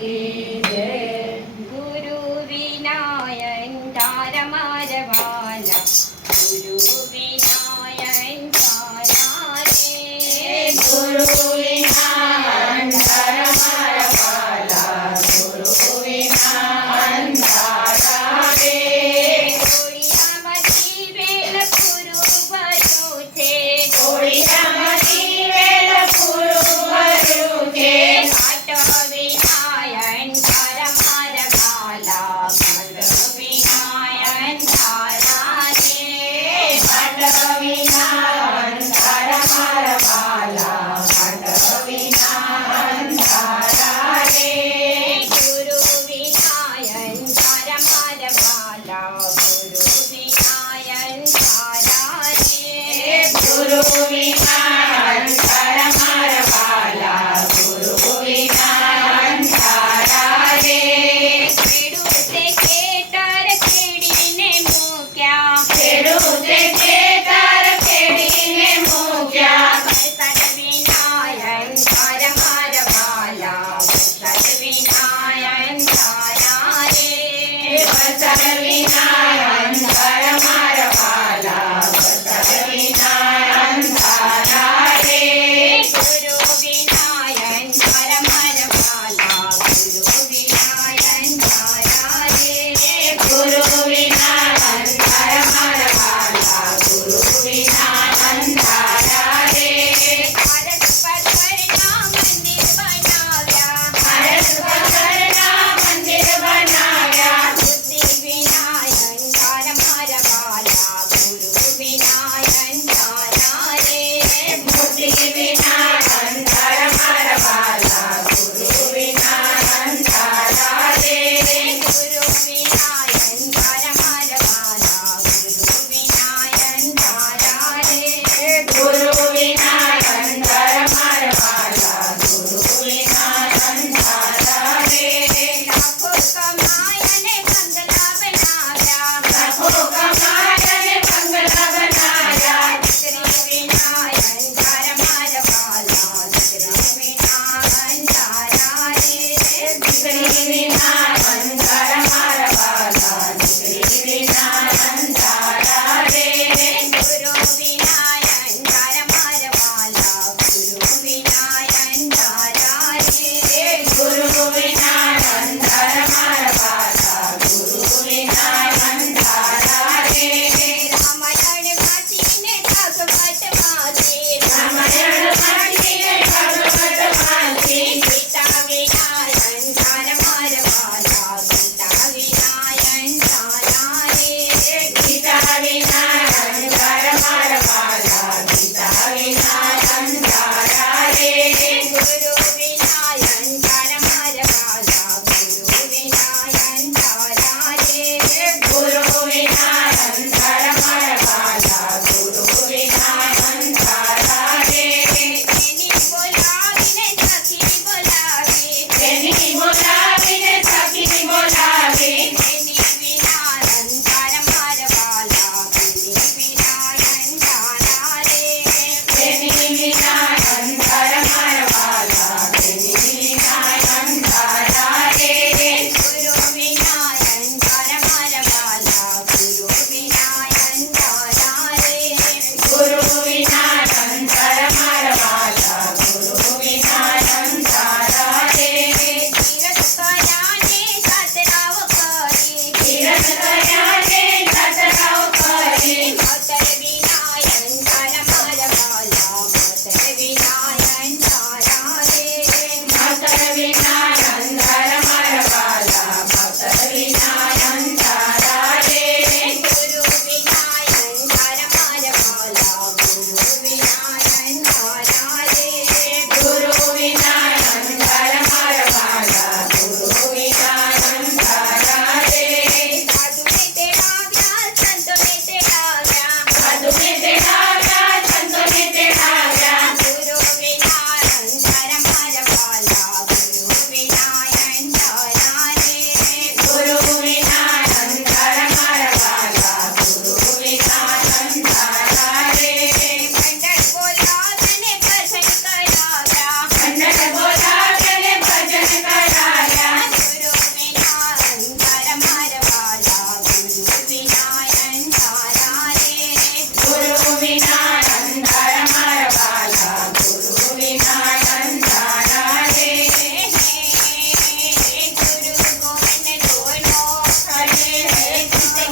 की जय। गुरु विनायन तारा मारा वाला, गुरु विनायन तारा रे। गुरु विनायन तारा मारा वाला, गुरु विनायन तारा रे। कोळियामती वेल गुरु भरू छे, कोळियामती वेल गुरु भरू छे। घाट विनायन तारा मारा वाला, घाट विनायन तारा रे। घाट विनायन तारा मारा वाला, घाट विनायन तारा रे। गुरु विनायन तारा मारा वाला, गुरु विनायन तारा रे। गुरु विनायन तारा मारा वाला, गुरु विनायन तारा रे। ખેડૂતે ખેતર ખેડીને મૂક્યા, ખેડૂતે ખેતર ખેડીને મૂક્યા। વરસાદ વિનાયન તારા મારા વાલા, વરસાદ વિનાયન તારા રે। વરસાદ વિનાયન તારા મારા વાલા, વરસાદ વિનાયન તારા રે। ગુરુ વિનાયન તારા મારા વાલા, ગુરુ વિનાયન તારા રે। ગુરુ વિનાયન તારા મારા વાલા, ગુરુ વિનાયન તારા રે। ભારત પથ્થરના મંદિર બનાવ્યા, ભારત પથ્થરના મંદિર બનાવ્યા। બુદ્ધિ વિનાયન તારા મારા વાલા, ગુરુ વિનાયન તારા રે। બુદ્ધિ વિનાયન તારા મારા વાલા, ગુરુ વિનાયન તારા રે। ગુરુ વિનાયન તારા મારા વાલા, ગુરુ વિનાયન તારા રે। ગુરુ વિનાયન તારા મારા વાલા, ગુરુ વિનાયન તારા રે। લાખો કમાય અને બંગલા બનાવ્યા, લાખો કમાય અને બંગલા બનાવ્યા। દીકરી વિનાયન તારા મારા વાલા, દીકરી વિનાયન તારા રે। દીકરી વિનાયન તારા મારા વાલા, દીકરી વિનાયન તારા રે। ગુરુ વિનાયન તારા મારા વાલા, ગુરુ વિનાયન તારા રે। ગુરુ વિનાયન તારા મારા વાલા, ગુરુ વિનાયન તારા રે। રામાયણ વાંચીને ભાગવત વાંચે, રામાયણ વાંચીને ભાગવત વાંચી। ગીતા વિનાયન તારા મારા વાલા, ગીતા વિનાયન તારા રે। ગીતા વિનાયન તારા મારા વાલા, ગીતા વિનાયન તારા રે। ગુરુ વિનાયન તારા મારા વાલા, ગુરુ વિનાયન તારા રે। ગુરુ વિનાયન તારા મારા વાલા, ગુરુ વિનાયન તારા રે। તેની બોલાવીને સખી બોલાવી, તેની બોલાવીને સખી બોલાવી। તેની વિનાયન તારા મારા વાલા, તેની વિનાયન તારા રે। તેની વિનાયન તારા મારા વાલા, તેની વિનાયન તારા રે। ગુરુ વિનાયન તારા મારા વાલા, ગુરુ વિનાયન તારા રે। ગુરુ વિનાયન તારા મારા વાલા, ગુરુ વિનાયન તારા રે। તીરથ કર્યાને સાતરાવ કરી, તીરથ કર્યાને સાતરાવ કરી। માતર વિનાયન તારા મારા વાલા, માતર વિનાયન તારા રે। માતર વિનાયન તારા મારા વાલા, માતર વિનાયન તારા રે। ગુરુ વિનાયન તારા મારા વાલા, ગુરુ વિનાયન તારા રે। ગુરુ વિનાયન તારા મારા વાલા, ગુરુ અંત